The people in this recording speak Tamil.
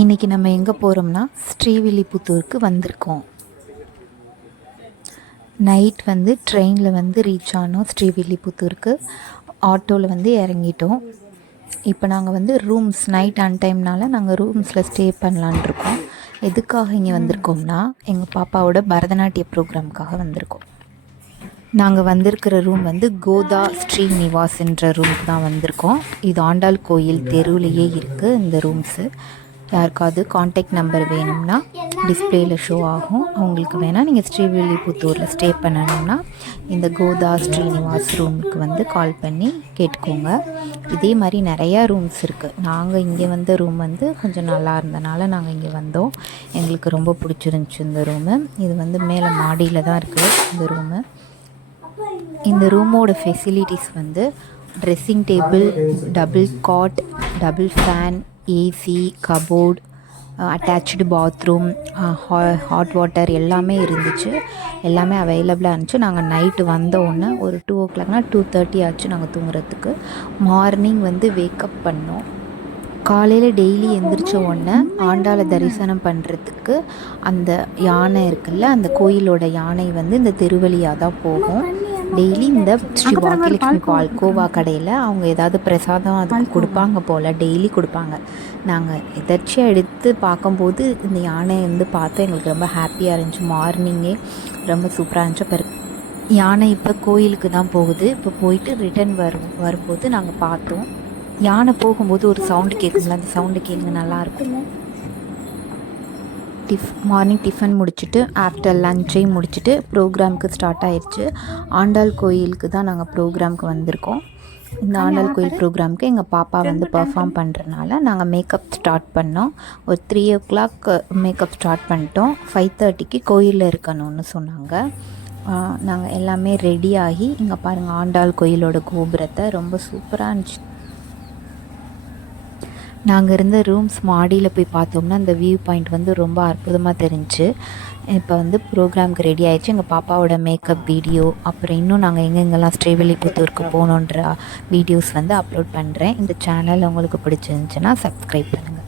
இன்றைக்கி நம்ம எங்கே போகிறோம்னா ஸ்ரீவில்லிபுத்தூருக்கு வந்திருக்கோம். நைட் ட்ரெயினில் ரீச் ஆனோம். ஸ்ரீவில்லிபுத்தூருக்கு ஆட்டோவில் இறங்கிட்டோம். இப்போ நாங்கள் ரூம்ஸ் நைட் டைம்னால நாங்கள் ரூம்ஸில் ஸ்டே பண்ணலான் இருக்கோம். எதுக்காக இங்கே வந்திருக்கோம்னா எங்கள் பாப்பாவோட பரதநாட்டிய ப்ரோக்ராமுக்காக வந்திருக்கோம். நாங்கள் வந்திருக்கிற ரூம் கோதா ஸ்ரீநிவாஸ்ன்ற ரூமுக்கு தான் வந்திருக்கோம். இது ஆண்டாள் கோயில் தெருவிலேயே இருக்குது இந்த ரூம்ஸு. யாருக்காவது காண்டாக்ட் நம்பர் வேணும்னா டிஸ்பிளேயில் ஷோ ஆகும். அவங்களுக்கு வேணால் நீங்கள் ஸ்ரீவில்லிபுத்தூரில் ஸ்டே பண்ணணும்னா இந்த கோதா ஸ்ரீநிவாஸ் ரூமுக்கு கால் பண்ணி கேட்டுக்கோங்க. இதே மாதிரி நிறையா ரூம்ஸ் இருக்குது. நாங்கள் இங்கே வந்த ரூம் கொஞ்சம் நல்லா இருந்தனால நாங்கள் இங்கே வந்தோம். எங்களுக்கு ரொம்ப பிடிச்சிருந்துச்சி இந்த ரூமு. இது மேலே மாடியில் தான் இருக்குது இந்த ரூமு. இந்த ரூமோட facilities dressing table, double cot, double fan, AC, cupboard, attach bathroom, hot water எல்லாமே இருந்துச்சு. எல்லாமே அவைலபிளாக இருந்துச்சு. நாங்கள் நைட்டு வந்தோடனே ஒரு 2 o'clockனா 2:30 ஆச்சு நாங்கள் தூங்குறதுக்கு. மார்னிங் வேக்கப் பண்ணோம். காலையில் டெய்லி எந்திரிச்ச உடனே ஆண்டாளை தரிசனம் பண்ணுறதுக்கு அந்த யானை இருக்குல்ல, அந்த கோயிலோட யானை இந்த தெருவழியாக தான் போகும். டெய்லி இந்த ஸ்ரீ பாக்கியலட்சுமி கோவா கடையில் அவங்க ஏதாவது பிரசாதம் அதுக்கு கொடுப்பாங்க போல், டெய்லி கொடுப்பாங்க. நாங்கள் எதர்ச்சியாக எடுத்து பார்க்கும்போது இந்த யானையை பார்த்தா எங்களுக்கு ரொம்ப ஹாப்பியாக இருந்துச்சு. மார்னிங்கே ரொம்ப சூப்பராக இருந்துச்சு. யானை இப்போ கோயிலுக்கு தான் போகுது. இப்போ போயிட்டு ரிட்டன் வரும்போது நாங்கள் பார்த்தோம். யானை போகும்போது ஒரு சவுண்டு கேட்குங்களா, அந்த சவுண்டு கேளுங்க, நல்லாயிருக்கும். மார்னிங் டிஃபன் முடிச்சுட்டு ஆஃப்டர் லஞ்சையும் முடிச்சுட்டு ப்ரோக்ராமுக்கு ஸ்டார்ட் ஆயிடுச்சு. ஆண்டாள் கோயிலுக்கு தான் நாங்கள் ப்ரோக்ராமுக்கு வந்திருக்கோம். இந்த ஆண்டாள் கோயில் ப்ரோக்ராமுக்கு எங்கள் பாப்பா பர்ஃபார்ம் பண்ணுறதுனால நாங்கள் மேக்கப் ஸ்டார்ட் பண்ணோம். ஒரு 3 o'clock மேக்கப் ஸ்டார்ட் பண்ணிட்டோம். 5:30க்கு கோயிலில் இருக்கணும்னு சொன்னாங்க. நாங்கள் எல்லாமே ரெடி ஆகி இங்கே பாருங்கள் ஆண்டாள் கோயிலோட கோபுரத்தை ரொம்ப சூப்பராக இருந்துச்சு. நாங்கள் இருந்த ரூம்ஸ் மாடியில் போய் பார்த்தோம்னா அந்த வியூ பாயிண்ட் ரொம்ப அற்புதமாக தெரிஞ்சுச்சு. இப்போ ப்ரோக்ராமுக்கு ரெடி ஆகிடுச்சு. எங்கள் பாப்பாவோட மேக்கப் வீடியோ, அப்புறம் இன்னும் நாங்கள் எங்கெங்கெல்லாம் ஸ்ரீவில்லிபுத்தூருக்கு போகணுன்ற வீடியோஸ் அப்லோட் பண்ணுறேன். இந்த சேனல் உங்களுக்கு பிடிச்சிருந்துச்சுன்னா சப்ஸ்கிரைப் பண்ணுங்கள்.